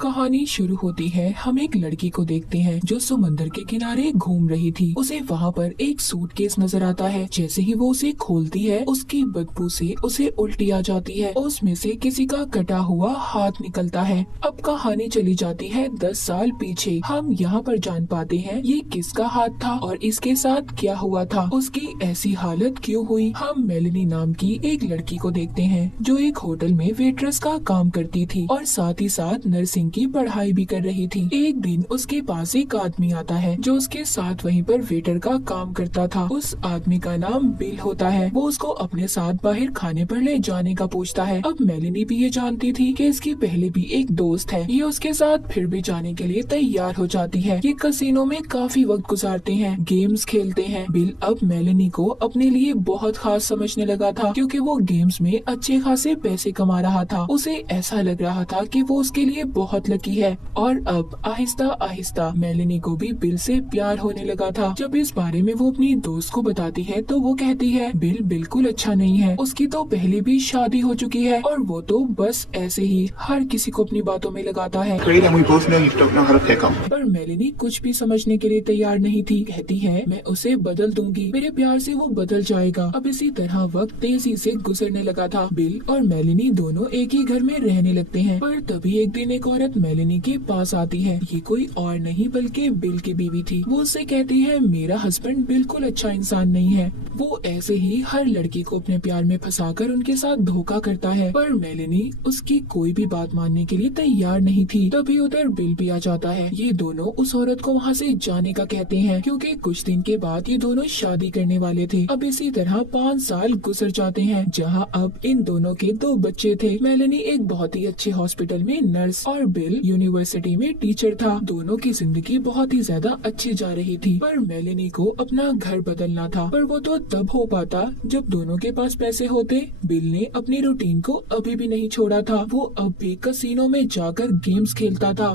कहानी शुरू होती है। हम एक लड़की को देखते हैं जो समंदर के किनारे घूम रही थी। उसे वहाँ पर एक सूटकेस नजर आता है। जैसे ही वो उसे खोलती है उसकी बदबू से उसे उल्टी आ जाती है। उसमें से किसी का कटा हुआ हाथ निकलता है। अब कहानी चली जाती है 10 साल पीछे। हम यहाँ पर जान पाते हैं ये किसका हाथ था और इसके साथ क्या हुआ था, उसकी ऐसी हालत क्यों हुई। हम मेलेनी नाम की एक लड़की को देखते हैं जो एक होटल में वेट्रेस का काम करती थी और साथ ही साथ नर्सिंग की पढ़ाई भी कर रही थी। एक दिन उसके पास एक आदमी आता है जो उसके साथ वहीं पर वेटर का काम करता था। उस आदमी का नाम बिल होता है। वो उसको अपने साथ बाहर खाने पर ले जाने का पूछता है। अब मेलेनी भी ये जानती थी कि इसकी पहले भी एक दोस्त है। ये उसके साथ फिर भी जाने के लिए तैयार हो जाती है। ये कसिनो में काफी वक्त गुजारते हैं, गेम्स खेलते हैं। बिल अब मेलेनी को अपने लिए बहुत खास समझने लगा था क्योंकि वो गेम्स में अच्छे खासे पैसे कमा रहा था। उसे ऐसा लग रहा था कि वो उसके लिए बहुत लकी है। और अब आहिस्ता आहिस्ता मेलेनी को भी बिल से प्यार होने लगा था। जब इस बारे में वो अपनी दोस्त को बताती है तो वो कहती है बिल बिल्कुल अच्छा नहीं है, उसकी तो पहले भी शादी हो चुकी है और वो तो बस ऐसे ही हर किसी को अपनी बातों में लगाता है। Great, and we both know you don't know how to pick 'em. पर मेलेनी कुछ भी समझने के लिए तैयार नहीं थी। कहती है मैं उसे बदल दूंगी, मेरे प्यार से वो बदल जाएगा। अब इसी तरह वक्त तेजी से गुजरने लगा था। बिल और मेलेनी दोनों एक ही घर में रहने लगते हैं। पर तभी एक दिन एक औरत मेलेनी के पास आती है। ये कोई और नहीं बल्कि बिल की बीवी थी। वो उससे कहती है मेरा हस्बैंड बिल्कुल अच्छा इंसान नहीं है, वो ऐसे ही हर लड़की को अपने प्यार में फंसाकर उनके साथ धोखा करता है। पर मेलेनी उसकी कोई भी बात मानने के लिए तैयार नहीं थी। तभी उधर बिल भी आ जाता है। ये दोनों उस औरत को वहाँ से जाने का कहते हैं क्योंकि कुछ दिन के बाद ये दोनों शादी करने वाले थे। अब इसी तरह 5 साल गुजर जाते हैं जहाँ अब इन दोनों के 2 बच्चे थे। मेलेनी एक बहुत ही अच्छे हॉस्पिटल में नर्स और बिल यूनिवर्सिटी में टीचर था। दोनों की जिंदगी बहुत ही ज्यादा अच्छी जा रही थी। पर मेलेनी को अपना घर बदलना था, पर वो तो तब हो पाता जब दोनों के पास पैसे होते। बिल ने अपनी रूटीन को अभी भी नहीं छोड़ा था। वो अब भी कसिनो में जाकर गेम्स खेलता था।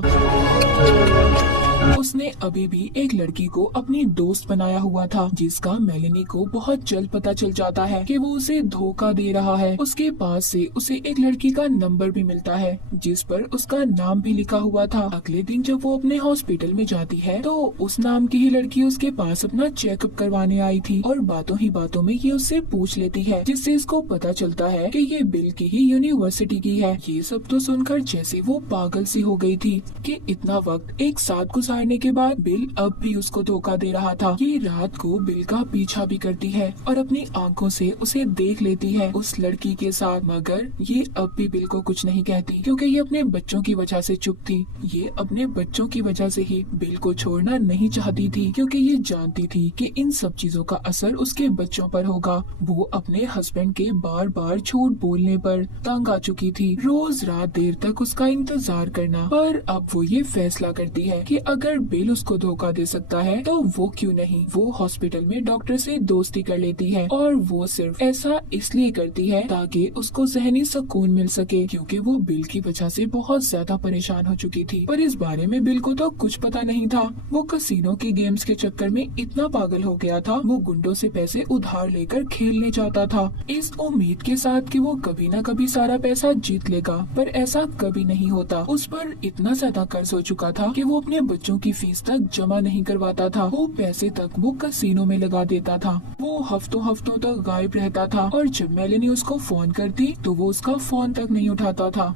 उसने अभी भी एक लड़की को अपनी दोस्त बनाया हुआ था जिसका मेलेनी को बहुत जल्द पता चल जाता है कि वो उसे धोखा दे रहा है। उसके पास से उसे एक लड़की का नंबर भी मिलता है जिस पर उसका नाम भी लिखा हुआ था। अगले दिन जब वो अपने हॉस्पिटल में जाती है तो उस नाम की ही लड़की उसके पास अपना चेकअप करवाने आई थी और बातों ही बातों में ये उससे पूछ लेती है, जिससे इसको पता चलता है कि ये बिल की ही यूनिवर्सिटी की है। ये सब तो सुनकर जैसे वो पागल सी हो गई थी कि इतना वक्त एक साथ गुजारने के बाद बिल अब भी उसको धोखा दे रहा था। ये रात को बिल का पीछा भी करती है और अपनी आंखों से उसे देख लेती है उस लड़की के साथ। मगर ये अब भी बिल को कुछ नहीं कहती क्योंकि ये अपने बच्चों की वजह से चुप थी। ये अपने बच्चों की वजह से ही बिल को छोड़ना नहीं चाहती थी क्योंकि ये जानती थी कि इन सब चीजों का असर उसके बच्चों पर होगा। वो अपने हस्बैंड के बार बार झूठ बोलने पर तंग आ चुकी थी, रोज रात देर तक उसका इंतजार करना। पर अब वो ये फैसला करती है कि अगर बिल उसको धोखा दे सकता है तो वो क्यों नहीं। वो हॉस्पिटल में डॉक्टर से दोस्ती कर लेती है और वो सिर्फ ऐसा इसलिए करती है ताकि उसको ज़हनी सुकून मिल सके क्योंकि वो बिल की वजह से बहुत ज्यादा परेशान हो चुकी थी। पर इस बारे में बिल को तो कुछ पता नहीं था। वो कसिनो के गेम्स के चक्कर में इतना पागल हो गया था, वो गुंडों से पैसे उधार लेकर खेलने जाता था इस उम्मीद के साथ कि वो कभी न कभी सारा पैसा जीत लेगा। पर ऐसा कभी नहीं होता। उस पर इतना ज्यादा कर्ज हो चुका था कि वो अपने बच्चों की फीस तक जमा नहीं करवाता था। वो पैसे तक वो कसिनो में लगा देता था। वो हफ्तों हफ्तों तक गायब रहता था और जब मेलेनी उसको फोन करती तो वो उसका फोन तक नहीं उठाता था।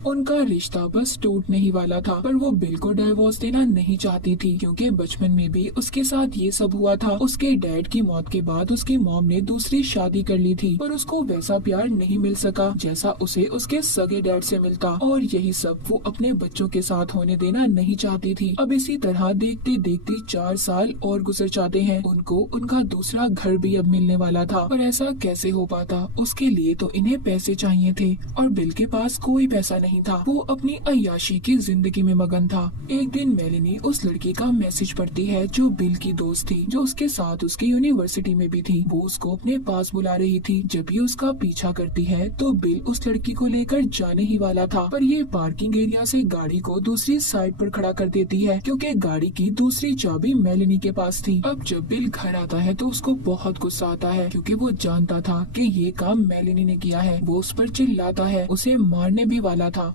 उनका रिश्ता बस टूटने ही वाला था। पर वो बिल को डिवोर्स देना नहीं चाहती थी क्योंकि बचपन में भी उसके साथ ये सब हुआ था। उसके डैड की मौत के बाद उसकी मॉम ने दूसरी शादी कर ली थी पर उसको वैसा प्यार नहीं मिल सका जैसा उसे उसके सगे डैड से मिलता और यही सब वो अपने बच्चों के साथ होने देना नहीं चाहती थी। अब इसी तरह देखते देखते 4 साल और गुजर जाते हैं। उनको उनका दूसरा घर भी अब मिलने वाला था। पर ऐसा कैसे हो पाता, उसके लिए तो इन्हें पैसे चाहिए थे और बिल के पास कोई पैसा नहीं था। वो अपनी अय्याशी की जिंदगी में मगन था। एक दिन मेलेनी उस लड़की का मैसेज पढ़ती है जो बिल की दोस्त थी, जो उसके साथ उसकी यूनिवर्सिटी में भी थी। वो उसको अपने पास बुला रही थी। जब ये उसका पीछा करती है तो बिल उस लड़की को लेकर जाने ही वाला था, पर ये पार्किंग एरिया से गाड़ी को दूसरी साइड पर खड़ा कर देती है क्योंकि गाड़ी की दूसरी चाबी मेलेनी के पास थी। अब जब बिल घर आता है तो उसको बहुत गुस्सा आता है क्योंकि वो जानता था कि ये काम मेलेनी ने किया है। वो उस पर चिल्लाता है, उसे मारने भी वाला था,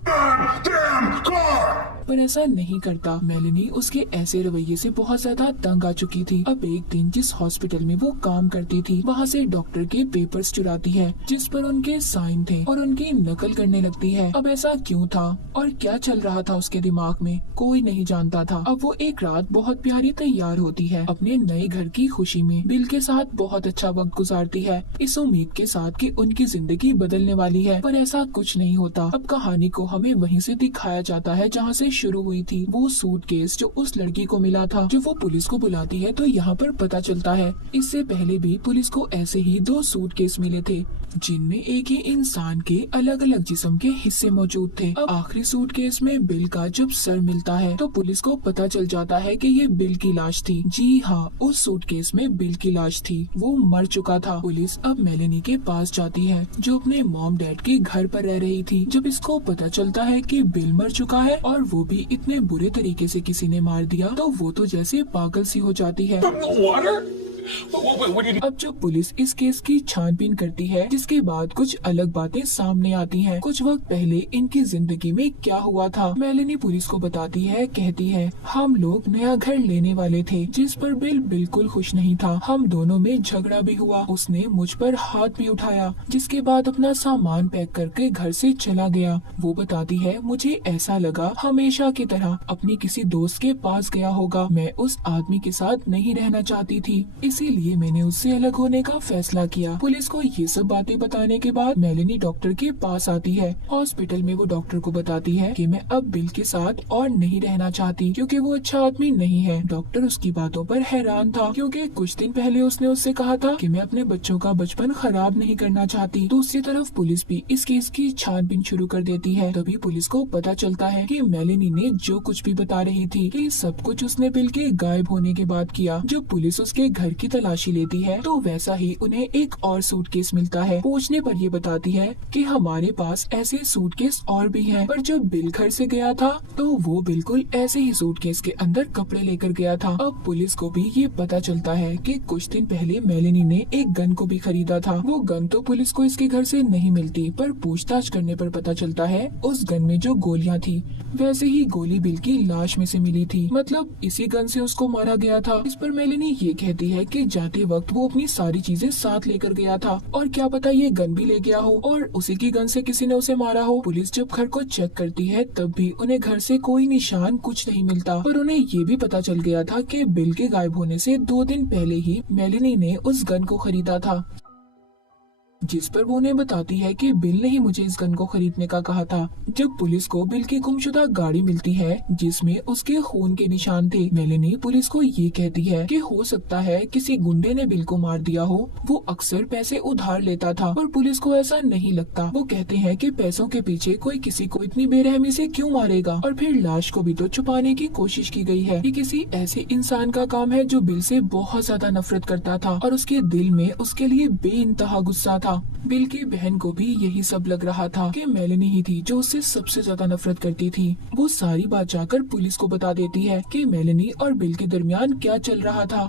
पर ऐसा नहीं करता। मेलेनी उसके ऐसे रवैये से बहुत ज्यादा तंग आ चुकी थी। अब एक दिन जिस हॉस्पिटल में वो काम करती थी वहाँ से डॉक्टर के पेपर्स चुराती है जिस पर उनके साइन थे और उनकी नकल करने लगती है। अब ऐसा क्यों था और क्या चल रहा था उसके दिमाग में कोई नहीं जानता था। अब वो एक रात बहुत प्यारी तैयार होती है अपने नए घर की खुशी में, बिल के साथ बहुत अच्छा वक्त गुजारती है इस उम्मीद के साथ कि उनकी जिंदगी बदलने वाली है, पर ऐसा कुछ नहीं होता। अब कहानी को हमें वहीं से दिखाया जाता है जहाँ से शुरू हुई थी। वो सूटकेस जो उस लड़की को मिला था, जब वो पुलिस को बुलाती है तो यहाँ पर पता चलता है इससे पहले भी पुलिस को ऐसे ही 2 सूटकेस मिले थे जिनमें एक ही इंसान के अलग अलग जिस्म के हिस्से मौजूद थे। अब आखिरी सूटकेस में बिल का जब सर मिलता है तो पुलिस को पता चल जाता है कि ये बिल की लाश थी। जी हाँ, उस सूटकेस में बिल की लाश थी, वो मर चुका था। पुलिस अब मेलेनी के पास जाती है जो अपने मॉम डैड के घर पर रह रही थी। जब इसको पता चलता है कि बिल मर चुका है और वो भी इतने बुरे तरीके से किसी ने मार दिया तो वो तो जैसे पागल सी हो जाती है। अब जो पुलिस इस केस की छानबीन करती है जिसके बाद कुछ अलग बातें सामने आती हैं। कुछ वक्त पहले इनकी जिंदगी में क्या हुआ था मेलेनी पुलिस को बताती है, कहती है हम लोग नया घर लेने वाले थे जिस पर बिल बिल्कुल खुश नहीं था। हम दोनों में झगड़ा भी हुआ, उसने मुझ पर हाथ भी उठाया जिसके बाद अपना सामान पैक करके घर से चला गया। वो बताती है मुझे ऐसा लगा हमेशा की तरह अपनी किसी दोस्त के पास गया होगा, मैं उस आदमी के साथ नहीं रहना चाहती थी इसीलिए मैंने उससे अलग होने का फैसला किया। पुलिस को ये सब बातें बताने के बाद मेलेनी डॉक्टर के पास आती है। हॉस्पिटल में वो डॉक्टर को बताती है कि मैं अब बिल के साथ और नहीं रहना चाहती क्योंकि वो अच्छा आदमी नहीं है। डॉक्टर उसकी बातों पर हैरान था क्योंकि कुछ दिन पहले उसने उससे कहा था कि मैं अपने बच्चों का बचपन खराब नहीं करना चाहती। दूसरी तरफ पुलिस भी इस केस की छानबीन शुरू कर देती है। तभी पुलिस को पता चलता है कि मेलेनी ने जो कुछ भी बता रही थी कि सब कुछ उसने बिल के गायब होने के बाद किया। जब पुलिस उसके घर की तलाशी लेती है तो वैसा ही उन्हें एक और सूटकेस मिलता है। पूछने पर ये बताती है कि हमारे पास ऐसे सूटकेस और भी हैं, पर जब बिल घर से गया था तो वो बिल्कुल ऐसे ही सूटकेस के अंदर कपड़े लेकर गया था। अब पुलिस को भी ये पता चलता है कि कुछ दिन पहले मेलेनी ने एक गन को भी खरीदा था। वो गन तो पुलिस को इसके घर से नहीं मिलती, पर पूछताछ करने पर पता चलता है उस गन में जो गोलियां थी वैसे ही गोली बिल की लाश में से मिली थी, मतलब इसी गन से उसको मारा गया था। इस पर मेलेनी ये कहती है कि जाते वक्त वो अपनी सारी चीजें साथ लेकर गया था और क्या पता ये गन भी ले गया हो और उसी की गन से किसी ने उसे मारा हो। पुलिस जब घर को चेक करती है तब भी उन्हें घर से कोई निशान कुछ नहीं मिलता, पर उन्हें ये भी पता चल गया था कि बिल के गायब होने से 2 दिन पहले ही मेलेनी ने उस गन को खरीदा था, जिस पर वो उन्हें बताती है कि बिल ने ही मुझे इस गन को खरीदने का कहा था। जब पुलिस को बिल की गुमशुदा गाड़ी मिलती है जिसमें उसके खून के निशान थे, मेलेनी पुलिस को ये कहती है कि हो सकता है किसी गुंडे ने बिल को मार दिया हो। वो अक्सर पैसे उधार लेता था पर पुलिस को ऐसा नहीं लगता। वो कहते हैं कि पैसों के पीछे कोई किसी को इतनी बेरहमी से क्यों मारेगा, और फिर लाश को भी तो छुपाने की कोशिश की गई है। ये किसी ऐसे इंसान का काम है जो बिल से बहुत ज्यादा नफरत करता था और उसके दिल में उसके लिए बेइंतहा गुस्सा था। बिल की बहन को भी यही सब लग रहा था कि मेलेनी ही थी जो उससे सबसे ज्यादा नफरत करती थी। वो सारी बात जाकर पुलिस को बता देती है कि मेलेनी और बिल के दरमियान क्या चल रहा था।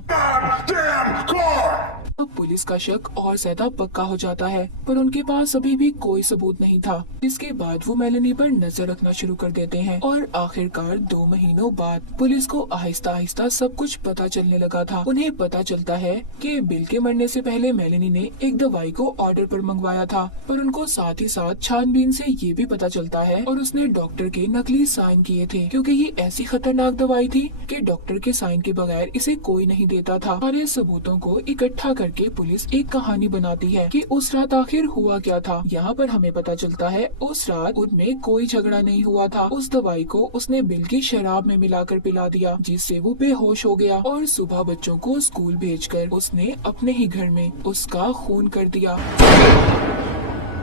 अब पुलिस का शक और ज्यादा पक्का हो जाता है, पर उनके पास अभी भी कोई सबूत नहीं था। इसके बाद वो मेलेनी पर नजर रखना शुरू कर देते हैं और आखिरकार 2 महीनों बाद पुलिस को आहिस्ता आहिस्ता सब कुछ पता चलने लगा था। उन्हें पता चलता है कि बिल के मरने से पहले मेलेनी ने एक दवाई को ऑर्डर पर मंगवाया था, पर उनको साथ ही साथ छानबीन से ये भी पता चलता है और उसने डॉक्टर के नकली साइन किए थे क्योंकि ये ऐसी खतरनाक दवाई थी कि डॉक्टर के साइन के बगैर इसे कोई नहीं देता था। सारे सबूतों को इकट्ठा करके पुलिस एक कहानी बनाती है कि उस रात आखिर हुआ क्या था। यहाँ पर हमें पता चलता है उस रात उनमें कोई झगड़ा नहीं हुआ था। उस दवाई को उसने बिल की शराब में मिलाकर पिला दिया जिससे वो बेहोश हो गया और सुबह बच्चों को स्कूल भेजकर उसने अपने ही घर में उसका खून कर दिया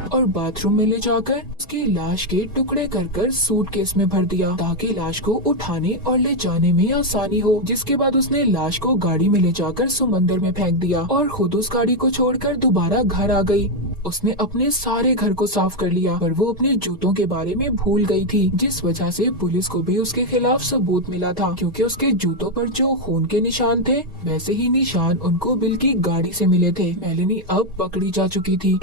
और बाथरूम में ले जाकर उसकी लाश के टुकड़े कर सूटकेस में भर दिया ताकि लाश को उठाने और ले जाने में आसानी हो। जिसके बाद उसने लाश को गाड़ी में ले जाकर समंदर में फेंक दिया और खुद उस गाड़ी को छोड़कर दोबारा घर आ गई। उसने अपने सारे घर को साफ कर लिया पर वो अपने जूतों के बारे में भूल गई थी, जिस वजह से पुलिस को भी उसके खिलाफ सबूत मिला था क्योंकि उसके जूतों पर जो खून के निशान थे वैसे ही निशान उनको बिल की गाड़ी से मिले थे। मेलेनी अब पकड़ी जा चुकी थी।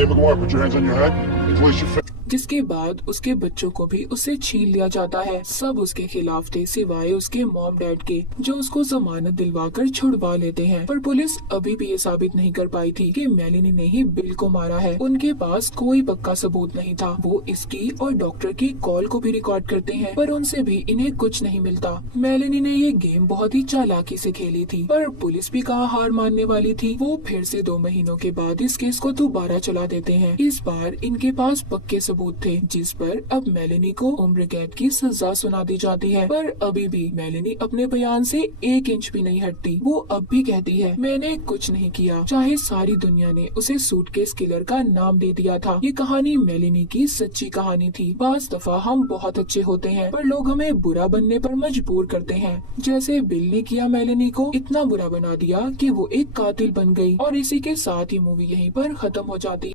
जिसके बाद उसके बच्चों को भी उससे छीन लिया जाता है। सब उसके खिलाफ थे सिवाय उसके मॉम डैड के, जो उसको जमानत दिलवाकर छुड़वा लेते हैं। पर पुलिस अभी भी ये साबित नहीं कर पाई थी कि मेलेनी ने ही बिल को मारा है। उनके पास कोई पक्का सबूत नहीं था। वो इसकी और डॉक्टर की कॉल को भी रिकॉर्ड करते हैं, पर उनसे भी इन्हें कुछ नहीं मिलता। मेलेनी ने ये गेम बहुत ही चालाकी से खेली थी, पर पुलिस भी कहाँ हार मानने वाली थी। वो फिर से 2 महीनों के बाद इस केस को दोबारा चला देते हैं। इस बार इनके पास पक्के सबूत थे, जिस पर अब मेलेनी को उम्र कैद की सजा सुना दी जाती है। पर अभी भी मेलेनी अपने बयान से 1 इंच भी नहीं हटती। वो अब भी कहती है, मैंने कुछ नहीं किया, चाहे सारी दुनिया ने उसे सूटकेस किलर का नाम दे दिया था। ये कहानी मेलेनी की सच्ची कहानी थी। बाज़ दफा हम बहुत अच्छे होते हैं, पर लोग हमें बुरा बनने पर मजबूर करते हैं, जैसे बिल ने किया। मेलेनी को इतना बुरा बना दिया कि वो एक कातिल बन गई। और इसी के साथ ही मूवी यहीं पर खत्म हो जाती है।